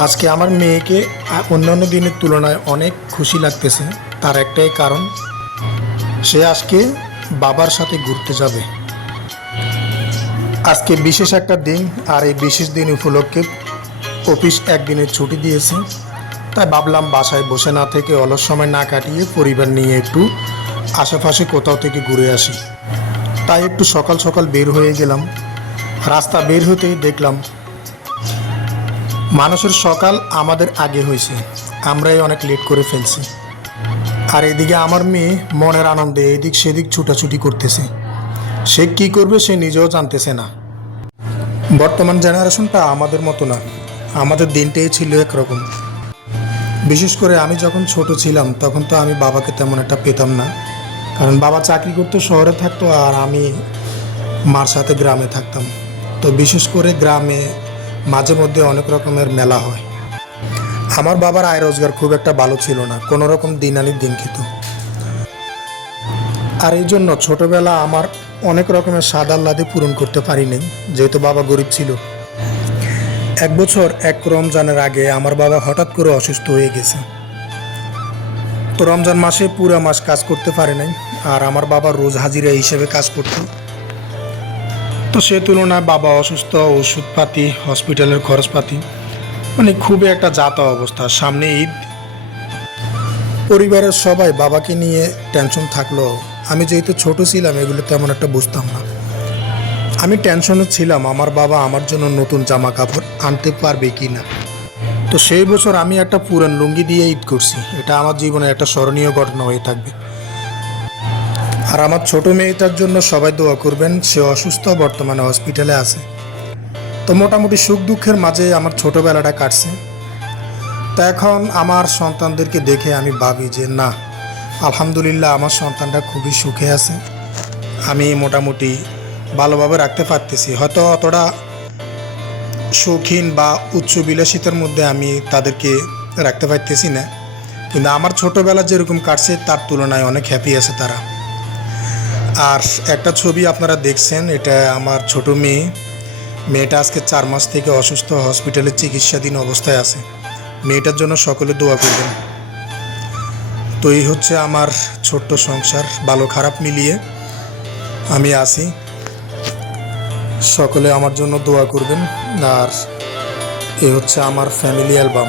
আজকে আমার মেয়েকে অন্যান্য দিনের তুলনায় অনেক খুশি লাগতেছে। তার একটাই কারণ, সে আজকে বাবার সাথে ঘুরতে যাবে। আজকে বিশেষ একটা দিন, আর এই বিশেষ দিন উপলক্ষে অফিস একদিনের ছুটি দিয়েছে। তাই ভাবলাম বাসায় বসে না থেকে অলস সময় না কাটিয়ে পরিবার নিয়ে একটু আশেপাশে কোথাও থেকে ঘুরে আসি। তাই একটু সকাল সকাল বের হয়ে গেলাম। রাস্তা বের হতেই দেখলাম মানুষের সকাল আমাদের আগে হয়েছে, আমরাই অনেক লেট করে ফেলছি। আর এদিকে আমার মেয়ে মনের আনন্দে এদিক সেদিক ছুটাছুটি করতেছে। সে কি করবে সে নিজেও জানতেছে না। বর্তমান জেনারেশনটা আমাদের মতো না, আমাদের দিনটাই ছিল একরকম। বিশেষ করে আমি যখন ছোট ছিলাম তখন তো আমি বাবাকে তেমন একটা পেতাম না, কারণ বাবা চাকরি করতে শহরে থাকতো আর আমি মার সাথে গ্রামে থাকতাম। তো বিশেষ করে গ্রামে মাঝে মধ্যে অনেক রকমের মেলা হয়। আমার বাবার আয় রোজগার খুব একটা ভালো ছিল না, কোনো রকম দিন আনির দিন খেত। আর এই জন্য ছোটবেলা আমার অনেক রকমের স্বাদ আহ্লাদে পূরণ করতে পারিনি, যেহেতু বাবা গরিব ছিল। এক বছর এক রমজানের আগে আমার বাবা হঠাৎ করে অসুস্থ হয়ে গেছে। তো রমজান মাসে পুরো মাস কাজ করতে পারে নাই, আর আমার বাবা রোজ হাজিরা হিসেবে কাজ করত। তো সে তুলনায় বাবা অসুস্থ, ওষুধপাতি, হসপিটালের খরচপাতি, মানে খুবই একটা যাতা অবস্থা। সামনে ঈদ, পরিবারের সবাই বাবাকে নিয়ে টেনশন থাকলো। আমি যেহেতু ছোট ছিলাম এগুলো তেমন একটা বুঝতাম না। আমি টেনশনে ছিলাম আমার বাবা আমার জন্য নতুন জামা কাপড় আনতে পারবে কি না। তো সেই বছর আমি একটা পুরান লুঙ্গি দিয়ে ঈদ করছি। এটা আমার জীবনে একটা স্মরণীয় ঘটনা হয়ে থাকবে। আর আমার ছোট মেয়েটার জন্য সবাই দোয়া করবেন, সে অসুস্থ, বর্তমানে হসপিটালে আছে। তো মোটামুটি সুখ দুঃখের মাঝে আমার ছোটবেলাটা কাটছে। তো এখন আমার সন্তানদেরকে দেখে আমি ভাবি যে না, আলহামদুলিল্লাহ আমার সন্তানটা খুবই সুখে আছে। আমি মোটামুটি ভালোভাবে রাখতে পারতেছি। হয়তো অতটা শৌখিন বা উচ্চ বিলাসিতার মধ্যে আমি তাদেরকে রাখতে পারতেছি না, কিন্তু আমার ছোটোবেলা যেরকম কাটছে তার তুলনায় অনেক হ্যাপি আছে তারা। আর একটা ছবি আপনারা দেখছেন, এটা আমার ছোট মেয়েটা আজকে 4 মাস থেকে অসুস্থ, হসপিটালে চিকিৎসাধীন অবস্থায় আছে। মেয়েটার জন্য সকলে দোয়া করবেন। তো এই হচ্ছে আমার ছোট্ট সংসার, ভালো খারাপ মিলিয়ে আমি আছি। সকলে আমার জন্য দোয়া করবেন। আর এ হচ্ছে আমার ফ্যামিলি অ্যালবাম।